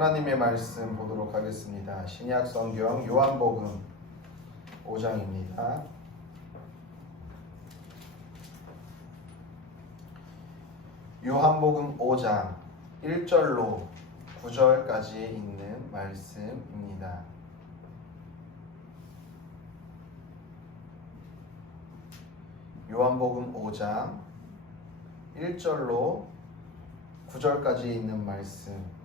하나님의 말씀 보도록 하겠습니다. 신약 성경 요한복음 5장입니다. 요한복음 5장 1절로 9절까지 있는 말씀입니다. 요한복음 5장 1절로 9절까지 있는 말씀,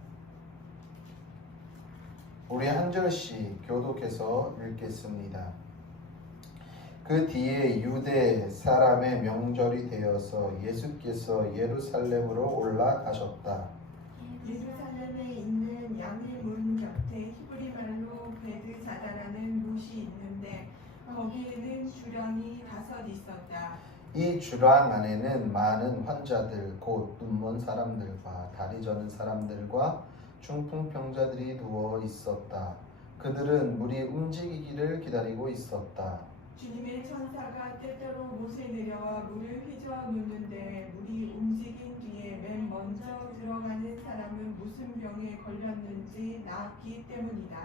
우리 한 절씩 교독해서 읽겠습니다. 그 뒤에 유대 사람의 명절이 되어서 예수께서 예루살렘으로 올라가셨다. 예루살렘에 있는 양의 문 곁에 히브리 말로 베드사다라는 못이 있는데 거기에는 주량이 5 있었다. 이 주랑 안에는 많은 환자들, 곧 눈먼 사람들과 다리 저는 사람들과 중풍병자들이 누워 있었다. 그들은 물이 움직이기를 기다리고 있었다. 주님의 천사가 때때로 못에 내려와 물을 휘저 놓는데 물이 움직인 뒤에 맨 먼저 들어가는 사람은 무슨 병에 걸렸는지 나았기 때문이다.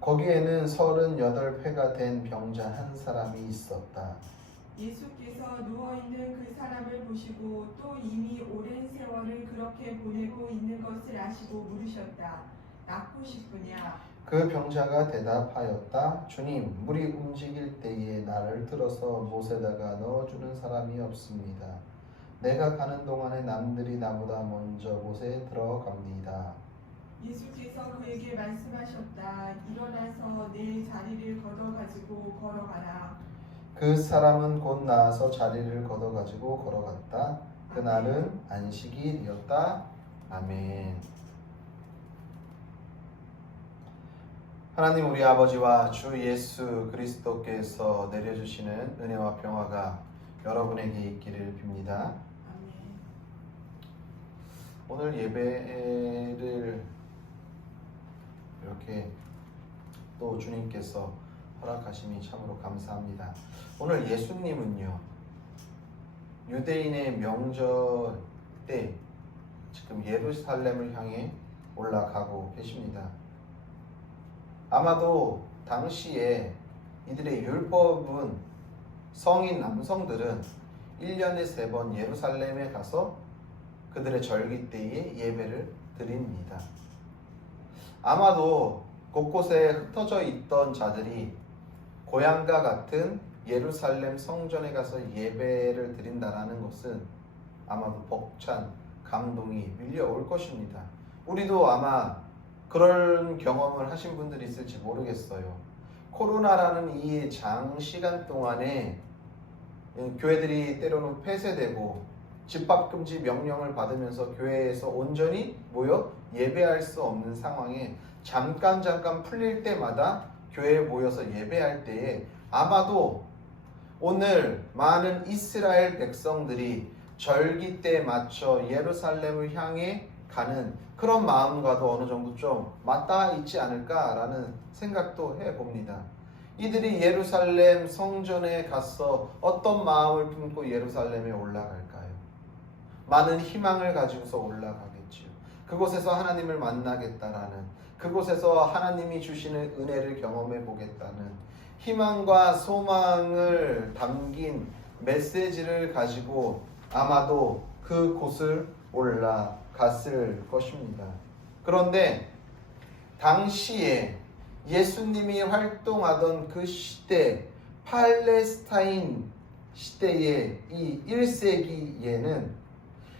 거기에는 38회가 된 병자 한 사람이 있었다. 예수께서 누워있는 그 사람을 보시고 또 이미 오랜 세월을 그렇게 보내고 있는 것을 아시고 물으셨다. 낫고 싶으냐? 그 병자가 대답하였다. 주님, 물이 움직일 때에 나를 들어서 못에다가 넣어주는 사람이 없습니다. 내가 가는 동안에 남들이 나보다 먼저 못에 들어갑니다. 예수께서 그에게 말씀하셨다. 일어나서 내 자리를 걷어가지고 걸어가라. 그 사람은 곧 나아서 자리를 걷어가지고 걸어갔다. 그날은 안식일이었다. 아멘. 하나님 우리 아버지와 주 예수 그리스도께서 내려주시는 은혜와 평화가 여러분에게 있기를 빕니다. 아멘. 오늘 예배를 이렇게 또 주님께서 허락하심이 참으로 감사합니다. 오늘 예수님은요, 유대인의 명절 때 지금 예루살렘을 향해 올라가고 계십니다. 아마도 당시에 이들의 율법은 성인 남성들은 1년에 3번 예루살렘에 가서 그들의 절기 때에 예배를 드립니다. 아마도 곳곳에 흩어져 있던 자들이 고향과 같은 예루살렘 성전에 가서 예배를 드린다라는 것은 아마도 벅찬 감동이 밀려올 것입니다. 우리도 아마 그런 경험을 하신 분들이 있을지 모르겠어요. 코로나라는 이 장시간 동안에 교회들이 때로는 폐쇄되고 집합금지 명령을 받으면서 교회에서 온전히 모여 예배할 수 없는 상황에 잠깐 풀릴 때마다 교회에 모여서 예배할 때에 아마도 오늘 많은 이스라엘 백성들이 절기 때에 맞춰 예루살렘을 향해 가는 그런 마음과도 어느 정도 좀 맞닿아 있지 않을까라는 생각도 해봅니다. 이들이 예루살렘 성전에 가서 어떤 마음을 품고 예루살렘에 올라갈까요? 많은 희망을 가지고서 올라가겠지요. 그곳에서 하나님을 만나겠다라는, 그곳에서 하나님이 주시는 은혜를 경험해 보겠다는 희망과 소망을 담긴 메시지를 가지고 아마도 그 곳을 올라갔을 것입니다. 그런데 당시에 예수님이 활동하던 그 시대, 팔레스타인 시대의 이 1세기에는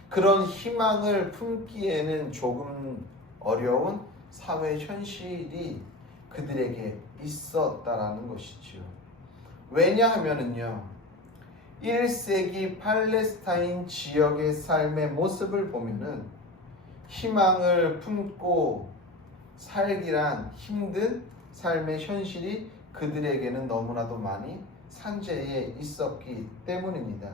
그런 희망을 품기에는 조금 어려운 사회 현실이 그들에게 있었다라는 것이지요. 왜냐하면은요, 1세기 팔레스타인 지역의 삶의 모습을 보면은 희망을 품고 살기란 힘든 삶의 현실이 그들에게는 너무나도 많이 산재해 있었기 때문입니다.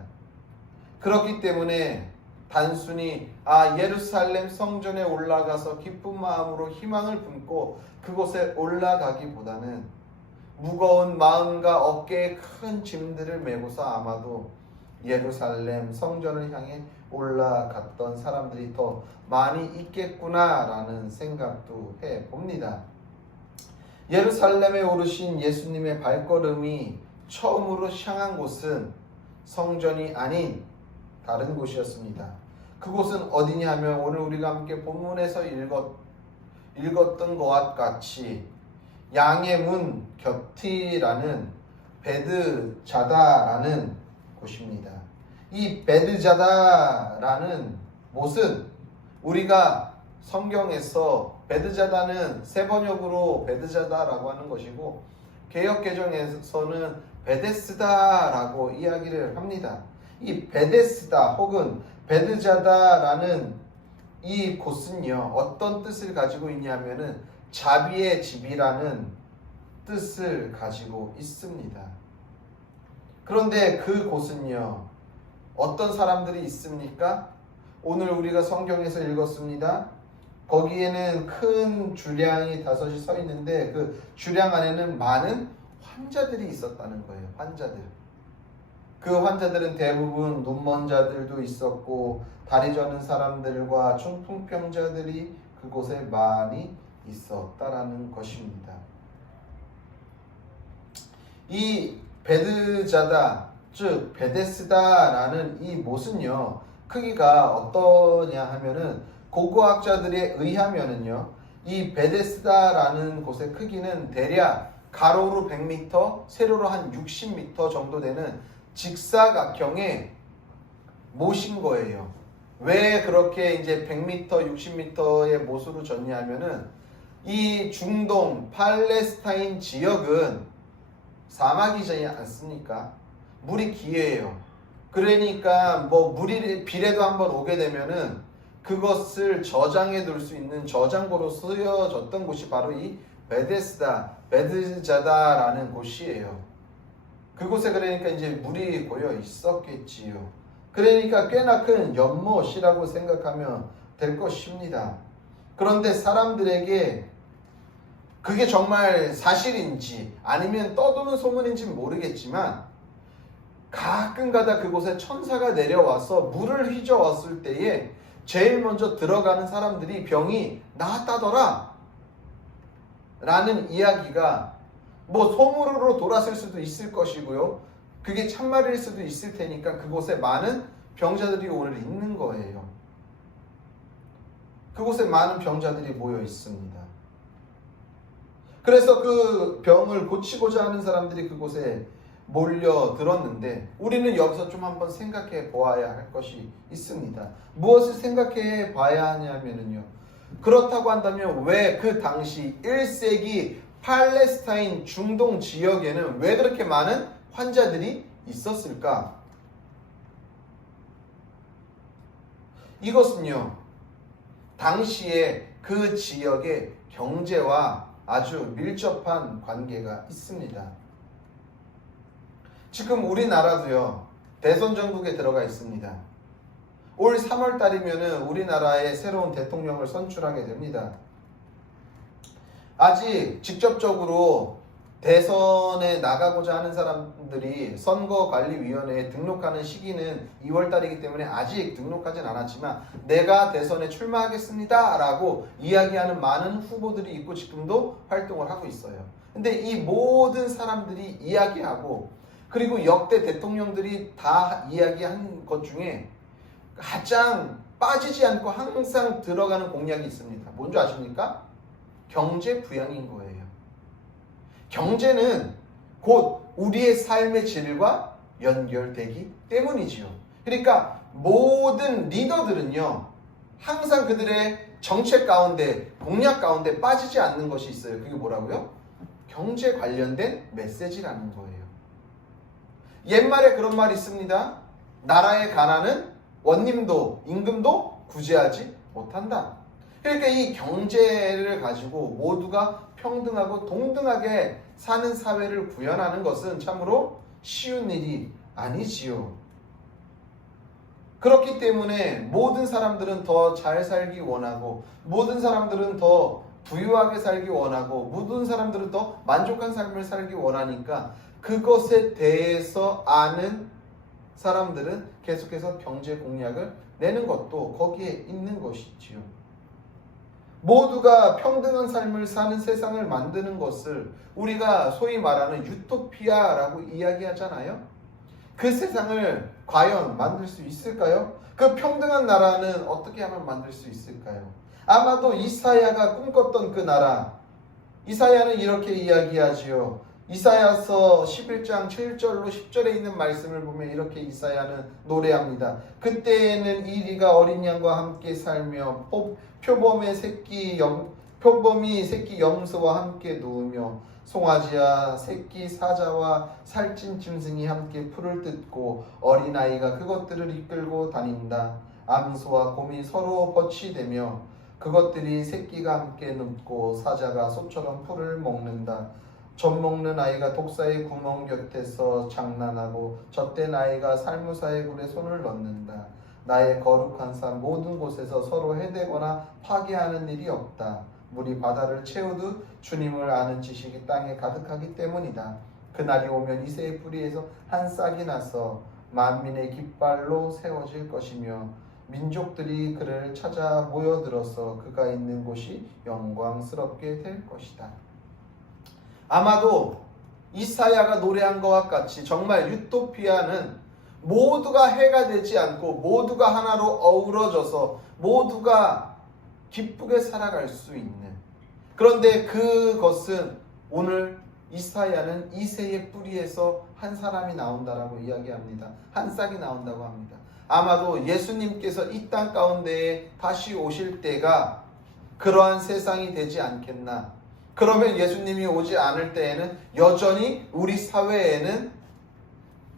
그렇기 때문에 단순히 예루살렘 성전에 올라가서 기쁜 마음으로 희망을 품고 그곳에 올라가기보다는 무거운 마음과 어깨에 큰 짐들을 메고서 아마도 예루살렘 성전을 향해 올라갔던 사람들이 더 많이 있겠구나라는 생각도 해봅니다. 예루살렘에 오르신 예수님의 발걸음이 처음으로 향한 곳은 성전이 아닌 다른 곳이었습니다. 그곳은 어디냐 하면 오늘 우리가 함께 본문에서 읽었던 것과 같이 양의 문 곁이라는 베드자다라는 곳입니다. 이 베드자다라는 곳은 우리가 성경에서 베드자다는 세 번역으로 베드자다라고 하는 것이고 개역개정에서는 베데스다라고 이야기를 합니다. 이 베데스다 혹은 베드자다라는 이 곳은요 어떤 뜻을 가지고 있냐면은 자비의 집이라는 뜻을 가지고 있습니다. 그런데 그 곳은요 어떤 사람들이 있습니까? 오늘 우리가 성경에서 읽었습니다. 거기에는 큰 주량이 5이 서 있는데 그 주량 안에는 많은 환자들이 있었다는 거예요. 환자들. 그 환자들은 대부분 눈먼 자들도 있었고 다리 저는 사람들과 중풍병자들이 그곳에 많이 있었다라는 것입니다. 이 베드자다 즉 베데스다라는 이 못은요 크기가 어떠냐 하면은 고고학자들에 의하면은요 이 베데스다라는 곳의 크기는 대략 가로로 100m, 세로로 한 60m 정도 되는 직사각형의 못인 거예요. 왜 그렇게 이제 100m, 60m의 못으로 졌냐면은 이 중동 팔레스타인 지역은 사막이지 않습니까? 물이 기해요. 그러니까 뭐 물이 비례도 한번 오게 되면은 그것을 저장해 둘 수 있는 저장고로 쓰여졌던 곳이 바로 이 베드자다라는 곳이에요. 그곳에 그러니까 이제 물이 고여 있었겠지요. 그러니까 꽤나 큰 연못이라고 생각하면 될 것입니다. 그런데 사람들에게 그게 정말 사실인지 아니면 떠도는 소문인지 모르겠지만 가끔가다 그곳에 천사가 내려와서 물을 휘저었을 때에 제일 먼저 들어가는 사람들이 병이 나았다더라 라는 이야기가 뭐 소문으로 돌았을 수도 있을 것이고요. 그게 참말일 수도 있을 테니까 그곳에 많은 병자들이 오늘 있는 거예요. 그곳에 많은 병자들이 모여 있습니다. 그래서 그 병을 고치고자 하는 사람들이 그곳에 몰려들었는데 우리는 여기서 좀 한번 생각해 보아야 할 것이 있습니다. 무엇을 생각해 봐야 하냐면요. 그렇다고 한다면 왜 그 당시 1세기 팔레스타인 중동 지역에는 왜 그렇게 많은 환자들이 있었을까? 이것은요. 당시에 그 지역의 경제와 아주 밀접한 관계가 있습니다. 지금 우리나라도요. 대선 전국에 들어가 있습니다. 올 3월 달이면은 우리나라의 새로운 대통령을 선출하게 됩니다. 아직 직접적으로 대선에 나가고자 하는 사람들이 선거관리위원회에 등록하는 시기는 2월 달이기 때문에 아직 등록하진 않았지만 내가 대선에 출마하겠습니다 라고 이야기하는 많은 후보들이 있고 지금도 활동을 하고 있어요. 근데 이 모든 사람들이 이야기하고 그리고 역대 대통령들이 다 이야기한 것 중에 가장 빠지지 않고 항상 들어가는 공약이 있습니다. 뭔지 아십니까? 경제 부양인 거예요. 경제는 곧 우리의 삶의 질과 연결되기 때문이지요. 그러니까 모든 리더들은요. 항상 그들의 정책 가운데 공약 가운데 빠지지 않는 것이 있어요. 그게 뭐라고요? 경제 관련된 메시지라는 거예요. 옛말에 그런 말이 있습니다. 나라의 가난은 원님도 임금도 구제하지 못한다. 그러니까 이 경제를 가지고 모두가 평등하고 동등하게 사는 사회를 구현하는 것은 참으로 쉬운 일이 아니지요. 그렇기 때문에 모든 사람들은 더 잘 살기 원하고 모든 사람들은 더 부유하게 살기 원하고 모든 사람들은 더 만족한 삶을 살기 원하니까 그것에 대해서 아는 사람들은 계속해서 경제 공약을 내는 것도 거기에 있는 것이지요. 모두가 평등한 삶을 사는 세상을 만드는 것을 우리가 소위 말하는 유토피아라고 이야기하잖아요. 그 세상을 과연 만들 수 있을까요? 그 평등한 나라는 어떻게 하면 만들 수 있을까요? 아마도 이사야가 꿈꿨던 그 나라, 이사야는 이렇게 이야기하지요. 이사야서 11장 7절로 10절에 있는 말씀을 보면 이렇게 이사야는 노래합니다. 그때에는 이리가 어린 양과 함께 살며 표범이 새끼 염소와 함께 누우며 송아지와 새끼 사자와 살찐 짐승이 함께 풀을 뜯고 어린아이가 그것들을 이끌고 다닌다. 암소와 곰이 서로 버치되며 그것들이 새끼가 함께 눕고 사자가 소처럼 풀을 먹는다. 젖 먹는 아이가 독사의 구멍 곁에서 장난하고 젖된 아이가 살무사의 굴에 손을 넣는다. 나의 거룩한 산 모든 곳에서 서로 해대거나 파괴하는 일이 없다. 물이 바다를 채우듯 주님을 아는 지식이 땅에 가득하기 때문이다. 그날이 오면 이새의 뿌리에서 한 싹이 나서 만민의 깃발로 세워질 것이며 민족들이 그를 찾아 모여들어서 그가 있는 곳이 영광스럽게 될 것이다. 아마도 이사야가 노래한 것과 같이 정말 유토피아는 모두가 해가 되지 않고 모두가 하나로 어우러져서 모두가 기쁘게 살아갈 수 있는, 그런데 그것은 오늘 이사야는 이새의 뿌리에서 한 사람이 나온다라고 이야기합니다. 한 싹이 나온다고 합니다. 아마도 예수님께서 이 땅 가운데에 다시 오실 때가 그러한 세상이 되지 않겠나. 그러면 예수님이 오지 않을 때에는 여전히 우리 사회에는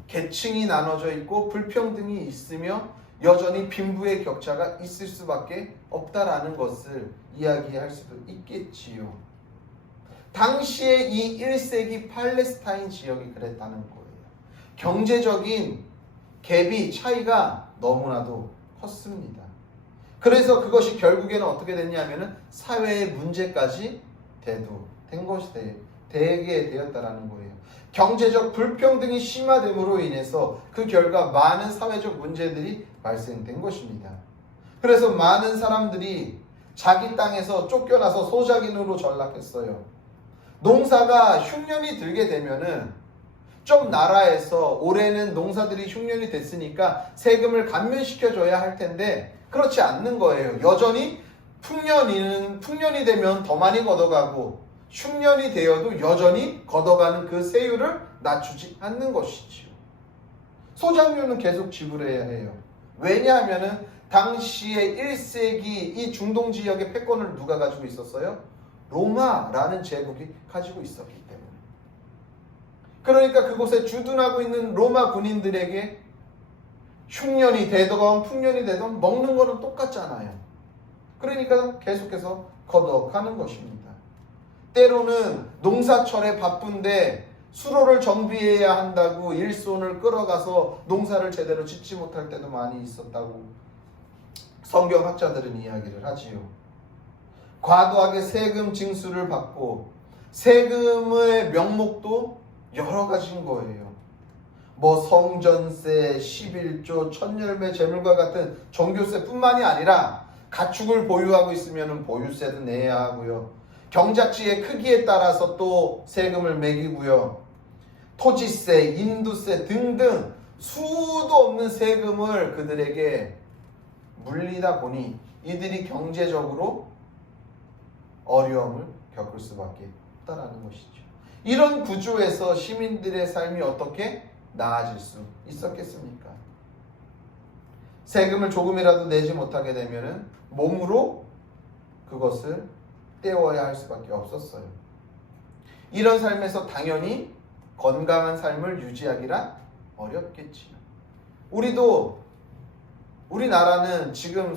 계층이 나눠져 있고 불평등이 있으며 여전히 빈부의 격차가 있을 수밖에 없다라는 것을 이야기할 수도 있겠지요. 당시에 이 1세기 팔레스타인 지역이 그랬다는 거예요. 경제적인 갭이 차이가 너무나도 컸습니다. 그래서 그것이 결국에는 어떻게 됐냐면은 사회의 문제까지 된 것이 되게 되었다라는 거예요. 경제적 불평등이 심화됨으로 인해서 그 결과 많은 사회적 문제들이 발생된 것입니다. 그래서 많은 사람들이 자기 땅에서 쫓겨나서 소작인으로 전락했어요. 농사가 흉년이 들게 되면은 좀 나라에서 올해는 농사들이 흉년이 됐으니까 세금을 감면시켜줘야 할 텐데 그렇지 않는 거예요. 여전히 풍년이 되면 더 많이 걷어가고 흉년이 되어도 여전히 걷어가는 그 세율을 낮추지 않는 것이지요. 소작료는 계속 지불해야 해요. 왜냐하면 당시에 1세기 이 중동 지역의 패권을 누가 가지고 있었어요? 로마라는 제국이 가지고 있었기 때문에. 그러니까 그곳에 주둔하고 있는 로마 군인들에게 흉년이 되던 풍년이 되던 먹는 거는 똑같잖아요. 그러니까 계속해서 걷어가는 것입니다. 때로는 농사철에 바쁜데 수로를 정비해야 한다고 일손을 끌어가서 농사를 제대로 짓지 못할 때도 많이 있었다고 성경학자들은 이야기를 하지요. 과도하게 세금 징수를 받고 세금의 명목도 여러 가지인 거예요. 뭐 성전세, 11조, 천열매 제물과 같은 종교세뿐만이 아니라 가축을 보유하고 있으면 보유세도 내야 하고요. 경작지의 크기에 따라서 또 세금을 매기고요. 토지세, 인두세 등등 수도 없는 세금을 그들에게 물리다 보니 이들이 경제적으로 어려움을 겪을 수밖에 없다라는 것이죠. 이런 구조에서 시민들의 삶이 어떻게 나아질 수 있었겠습니까? 세금을 조금이라도 내지 못하게 되면 몸으로 그것을 때워야 할 수밖에 없었어요. 이런 삶에서 당연히 건강한 삶을 유지하기란 어렵겠지요. 우리나라는 지금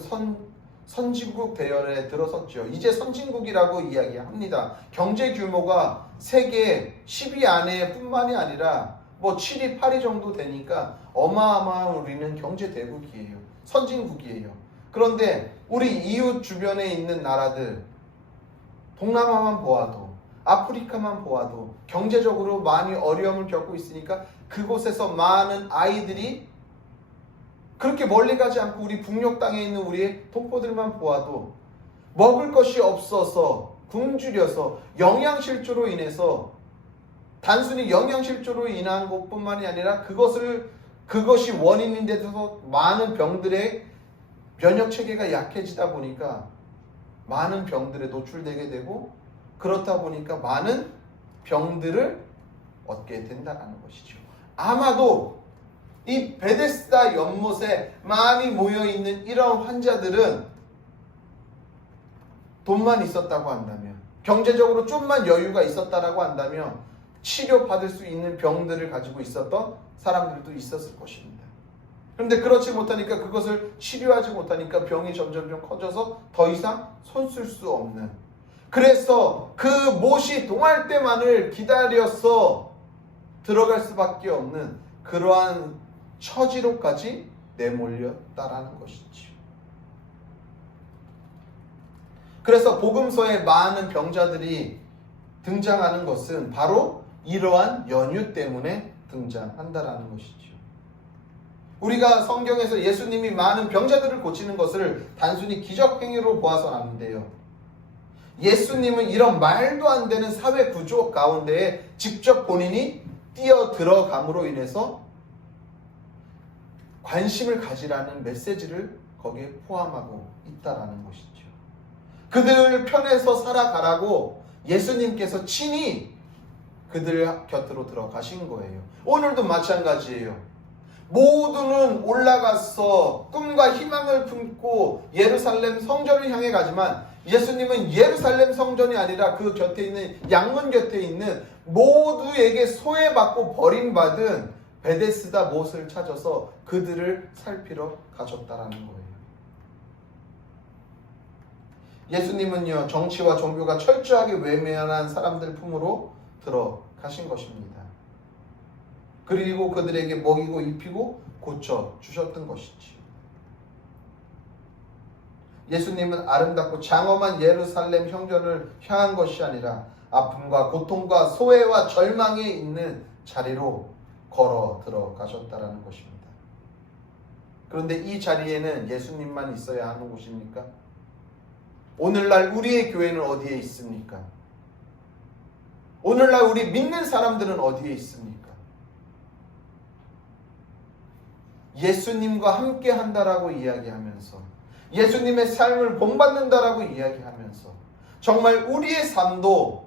선진국 대열에 들어섰죠. 이제 선진국이라고 이야기합니다. 경제 규모가 세계 10위 안에 뿐만이 아니라 뭐 7위, 8위 정도 되니까 어마어마한 우리는 경제 대국이에요. 선진국이에요. 그런데 우리 이웃 주변에 있는 나라들, 동남아만 보아도, 아프리카만 보아도 경제적으로 많이 어려움을 겪고 있으니까 그곳에서 많은 아이들이 그렇게 멀리 가지 않고 우리 북녘 땅에 있는 우리의 동포들만 보아도 먹을 것이 없어서 굶주려서 영양실조로 인해서 단순히 영양실조로 인한 것뿐만이 아니라 그것이 원인인 데서 많은 병들의 면역 체계가 약해지다 보니까 많은 병들에 노출되게 되고 그렇다 보니까 많은 병들을 얻게 된다는 것이죠. 아마도 이 베데스다 연못에 많이 모여있는 이런 환자들은 돈만 있었다고 한다면, 경제적으로 좀만 여유가 있었다라고 한다면 치료받을 수 있는 병들을 가지고 있었던 사람들도 있었을 것입니다. 그런데 그렇지 못하니까, 그것을 치료하지 못하니까 병이 점점 커져서 더 이상 손 쓸 수 없는, 그래서 그 못이 동할 때만을 기다려서 들어갈 수밖에 없는 그러한 처지로까지 내몰렸다라는 것이죠. 그래서 복음서에 많은 병자들이 등장하는 것은 바로 이러한 연유 때문에 등장한다라는 것이죠. 우리가 성경에서 예수님이 많은 병자들을 고치는 것을 단순히 기적 행위로 보아서는 안 돼요. 예수님은 이런 말도 안 되는 사회 구조 가운데에 직접 본인이 뛰어 들어감으로 인해서 관심을 가지라는 메시지를 거기에 포함하고 있다라는 것이죠. 그들 편에서 살아가라고 예수님께서 친히 그들 곁으로 들어가신 거예요. 오늘도 마찬가지예요. 모두는 올라가서 꿈과 희망을 품고 예루살렘 성전을 향해 가지만 예수님은 예루살렘 성전이 아니라 그 곁에 있는 양문 곁에 있는 모두에게 소외받고 버림받은 베데스다 못을 찾아서 그들을 살피러 가셨다라는 거예요. 예수님은요, 정치와 종교가 철저하게 외면한 사람들 품으로 들어가신 것입니다. 그리고 그들에게 먹이고 입히고 고쳐 주셨던 것이지. 예수님은 아름답고 장엄한 예루살렘 성전을 향한 것이 아니라 아픔과 고통과 소외와 절망에 있는 자리로 걸어 들어가셨다라는 것입니다. 그런데 이 자리에는 예수님만 있어야 하는 곳입니까? 오늘날 우리의 교회는 어디에 있습니까? 오늘날 우리 믿는 사람들은 어디에 있습니까? 예수님과 함께 한다라고 이야기하면서, 예수님의 삶을 본받는다라고 이야기하면서, 정말 우리의 삶도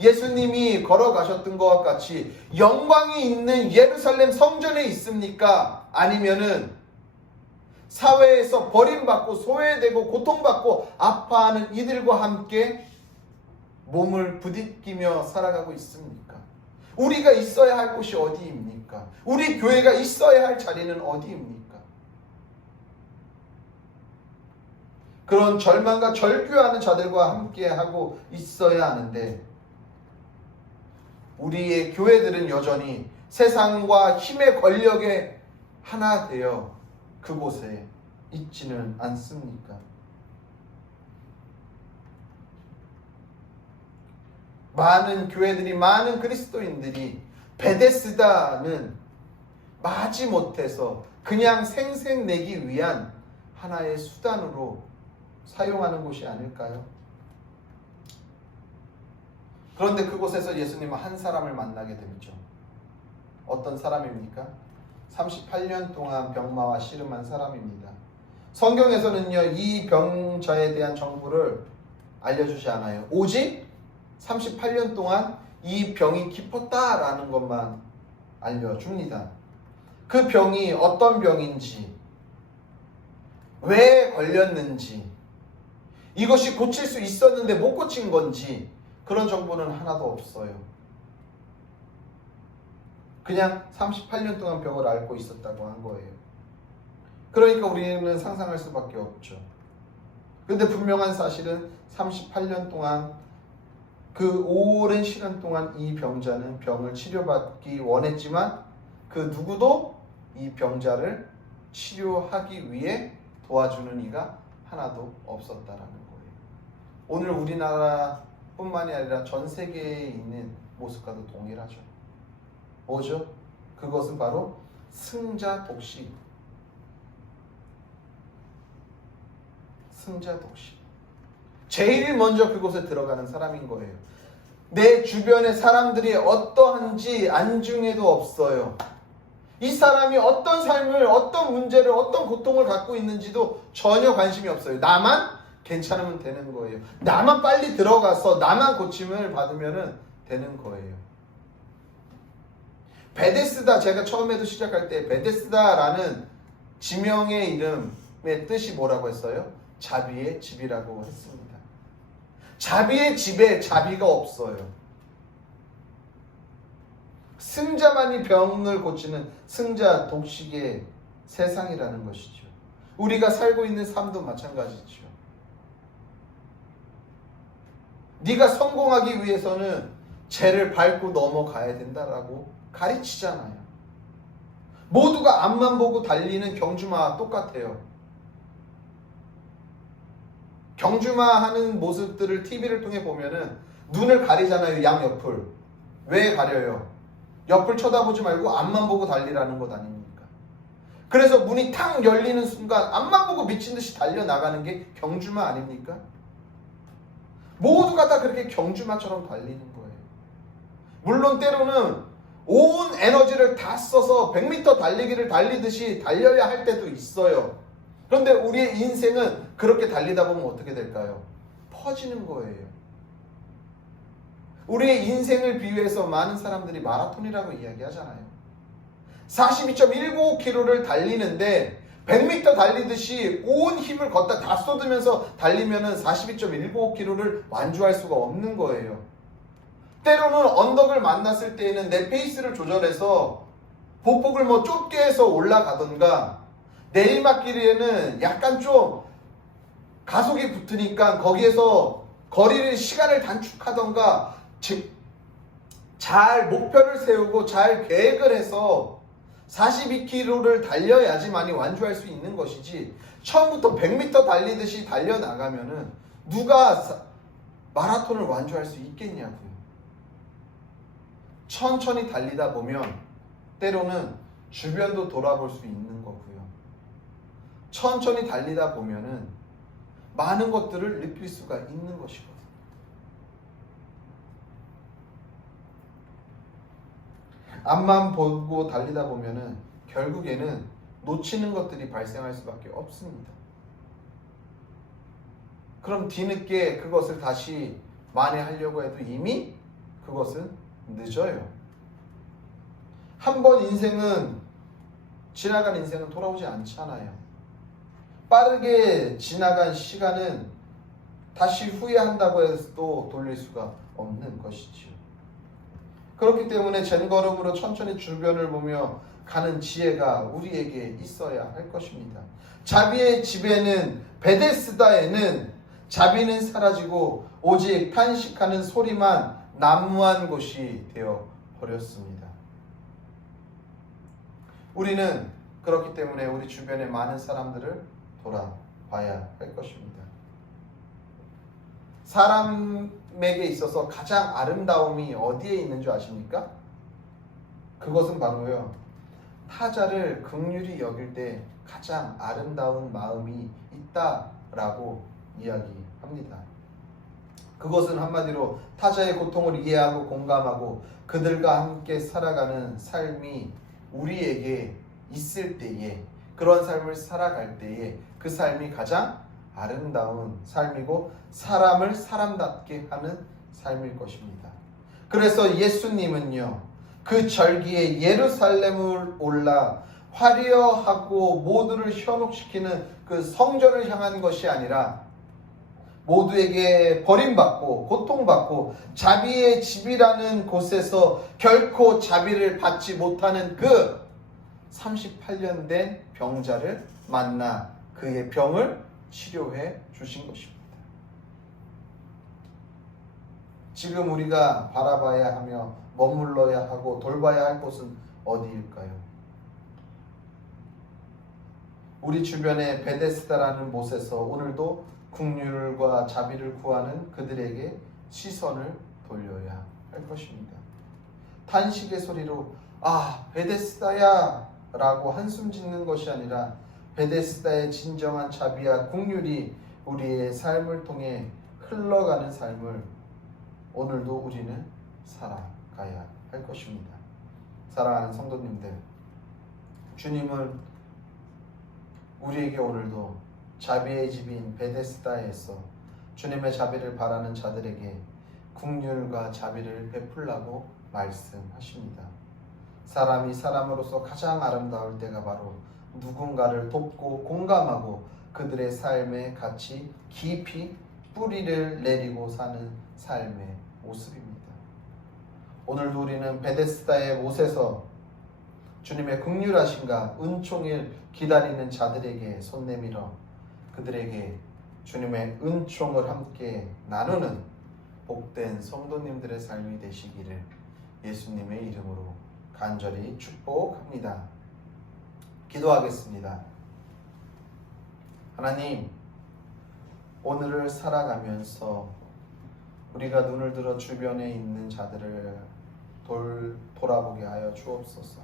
예수님이 걸어가셨던 것과 같이 영광이 있는 예루살렘 성전에 있습니까? 아니면은 사회에서 버림받고 소외되고 고통받고 아파하는 이들과 함께 몸을 부딪히며 살아가고 있습니까? 우리가 있어야 할 곳이 어디입니까? 우리 교회가 있어야 할 자리는 어디입니까? 그런 절망과 절규하는 자들과 함께 하고 있어야 하는데, 우리의 교회들은 여전히 세상과 힘의 권력에 하나 되어 그곳에 있지는 않습니까? 많은 교회들이, 많은 그리스도인들이 베데스다는 마지못해서 그냥 생색내기 위한 하나의 수단으로 사용하는 곳이 아닐까요? 그런데 그곳에서 예수님은 한 사람을 만나게 되죠. 어떤 사람입니까? 38년 동안 병마와 씨름한 사람입니다. 성경에서는요, 이 병자에 대한 정보를 알려주지 않아요. 오직 38년 동안 이 병이 깊었다라는 것만 알려줍니다. 그 병이 어떤 병인지, 왜 걸렸는지, 이것이 고칠 수 있었는데 못 고친 건지, 그런 정보는 하나도 없어요. 그냥 38년 동안 병을 앓고 있었다고 한 거예요. 그러니까 우리는 상상할 수밖에 없죠. 그런데 분명한 사실은 38년 동안, 그 오랜 시간 동안 이 병자는 병을 치료받기 원했지만 그 누구도 이 병자를 치료하기 위해 도와주는 이가 하나도 없었다라는 거예요. 오늘 우리나라뿐만이 아니라 전 세계에 있는 모습과도 동일하죠. 뭐죠? 그것은 바로 승자 독식. 승자 독식. 제일 먼저 그곳에 들어가는 사람인 거예요. 내 주변의 사람들이 어떠한지 안중에도 없어요. 이 사람이 어떤 삶을, 어떤 문제를, 어떤 고통을 갖고 있는지도 전혀 관심이 없어요. 나만 괜찮으면 되는 거예요. 나만 빨리 들어가서 나만 고침을 받으면 되는 거예요. 베데스다, 제가 처음에도 시작할 때 베데스다라는 지명의 이름의 뜻이 뭐라고 했어요? 자비의 집이라고 했습니다. 자비의 집에 자비가 없어요. 승자만이 병을 고치는 승자 독식의 세상이라는 것이죠. 우리가 살고 있는 삶도 마찬가지죠. 네가 성공하기 위해서는 죄를 밟고 넘어가야 된다라고 가르치잖아요. 모두가 앞만 보고 달리는 경주마와 똑같아요. 경주마하는 모습들을 TV를 통해 보면은 눈을 가리잖아요. 양옆을. 왜 가려요? 옆을 쳐다보지 말고 앞만 보고 달리라는 것 아닙니까? 그래서 문이 탁 열리는 순간 앞만 보고 미친 듯이 달려나가는 게 경주마 아닙니까? 모두가 다 그렇게 경주마처럼 달리는 거예요. 물론 때로는 온 에너지를 다 써서 100m 달리기를 달리듯이 달려야 할 때도 있어요. 그런데 우리의 인생은 그렇게 달리다 보면 어떻게 될까요? 퍼지는 거예요. 우리의 인생을 비유해서 많은 사람들이 마라톤이라고 이야기하잖아요. 42.195km를 달리는데 100m 달리듯이 온 힘을 걷다 다 쏟으면서 달리면은 42.195km를 완주할 수가 없는 거예요. 때로는 언덕을 만났을 때에는 내 페이스를 조절해서 보폭을 좁게 해서 올라가던가, 내리막길에는 약간 좀 가속이 붙으니까 거기에서 거리를, 시간을 단축하던가, 잘 목표를 세우고 잘 계획을 해서 42km를 달려야지만이 완주할 수 있는 것이지, 처음부터 100m 달리듯이 달려나가면은 누가 마라톤을 완주할 수 있겠냐고요. 천천히 달리다 보면 때로는 주변도 돌아볼 수 있는 거고요. 천천히 달리다 보면은 많은 것들을 느낄 수가 있는 것이거든요. 앞만 보고 달리다 보면은 결국에는 놓치는 것들이 발생할 수밖에 없습니다. 그럼 뒤늦게 그것을 다시 만회하려고 해도 이미 그것은 늦어요. 한 번 지나간 인생은 돌아오지 않잖아요. 빠르게 지나간 시간은 다시 후회한다고 해도 돌릴 수가 없는 것이지요. 그렇기 때문에 젠걸음으로 천천히 주변을 보며 가는 지혜가 우리에게 있어야 할 것입니다. 자비의 집에는, 베데스다에는 자비는 사라지고 오직 탄식하는 소리만 난무한 곳이 되어 버렸습니다. 우리는 그렇기 때문에 우리 주변의 많은 사람들을 돌아봐야 할 것입니다. 사람에게 있어서 가장 아름다움이 어디에 있는 줄 아십니까? 그것은 바로요, 타자를 긍휼히 여길 때 가장 아름다운 마음이 있다라고 이야기합니다. 그것은 한마디로 타자의 고통을 이해하고 공감하고 그들과 함께 살아가는 삶이 우리에게 있을 때에, 그런 삶을 살아갈 때에 그 삶이 가장 아름다운 삶이고 사람을 사람답게 하는 삶일 것입니다. 그래서 예수님은요, 그 절기에 예루살렘을 올라 화려하고 모두를 현혹시키는 그 성전을 향한 것이 아니라 모두에게 버림받고 고통받고 자비의 집이라는 곳에서 결코 자비를 받지 못하는 그 38년 된 병자를 만나 그의 병을 치료해 주신 것입니다. 지금 우리가 바라봐야 하며 머물러야 하고 돌봐야 할 곳은 어디일까요? 우리 주변의 베데스다라는 곳에서 오늘도 긍휼과 자비를 구하는 그들에게 시선을 돌려야 할 것입니다. 탄식의 소리로 베데스다야 라고 한숨 짓는 것이 아니라 베데스다의 진정한 자비와 긍휼이 우리의 삶을 통해 흘러가는 삶을 오늘도 우리는 살아가야 할 것입니다. 사랑하는 성도님들, 주님은 우리에게 오늘도 자비의 집인 베데스다에서 주님의 자비를 바라는 자들에게 긍휼과 자비를 베풀라고 말씀하십니다. 사람이 사람으로서 가장 아름다울 때가 바로 누군가를 돕고 공감하고 그들의 삶에 같이 깊이 뿌리를 내리고 사는 삶의 모습입니다. 오늘도 우리는 베데스다의 못에서 주님의 긍휼하심과 은총을 기다리는 자들에게 손 내밀어 그들에게 주님의 은총을 함께 나누는 복된 성도님들의 삶이 되시기를 예수님의 이름으로 간절히 축복합니다. 기도하겠습니다. 하나님, 오늘을 살아가면서 우리가 눈을 들어 주변에 있는 자들을 돌아보게 하여 주옵소서.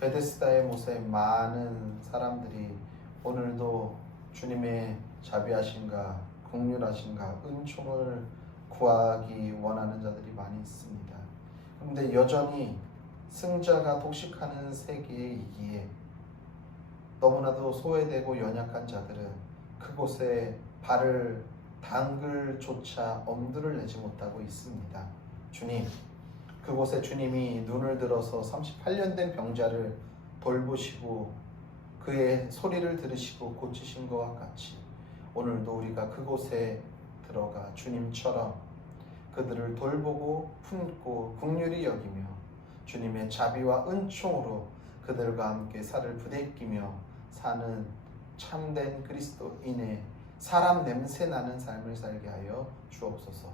베데스다의 못에 많은 사람들이 오늘도 주님의 자비하심과 긍휼하심과 은총을 구하기 원하는 자들이 많이 있습니다. 그런데 여전히 승자가 독식하는 세계이기에 너무나도 소외되고 연약한 자들은 그곳에 발을 담글 조차 엄두를 내지 못하고 있습니다. 주님, 그곳에 주님이 눈을 들어서 38년 된 병자를 돌보시고 그의 소리를 들으시고 고치신 것과 같이 오늘도 우리가 그곳에 들어가 주님처럼 그들을 돌보고 품고 긍휼히 여기며 주님의 자비와 은총으로 그들과 함께 살을 부대끼며 사는 참된 그리스도인의 사람 냄새 나는 삶을 살게 하여 주옵소서.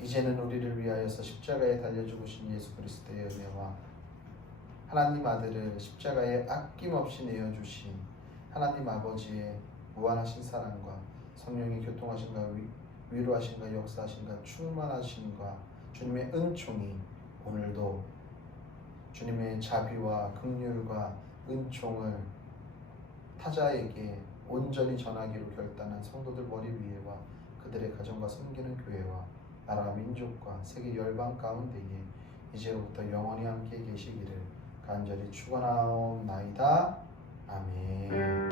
이제는 우리를 위하여서 십자가에 달려 죽으신 예수 그리스도의 은혜와 하나님 아들을 십자가에 아낌없이 내어주신 하나님 아버지의 무한하신 사랑과 성령의 교통하심과 위로하심과 역사하심과 충만하심과 주님의 은총이 오늘도 주님의 자비와 긍휼과 은총을 타자에게 온전히 전하기로 결단한 성도들 머리 위에와 그들의 가정과 섬기는 교회와 나라 민족과 세계 열방 가운데에 이제로부터 영원히 함께 계시기를 간절히 축원하옵나이다. 아멘.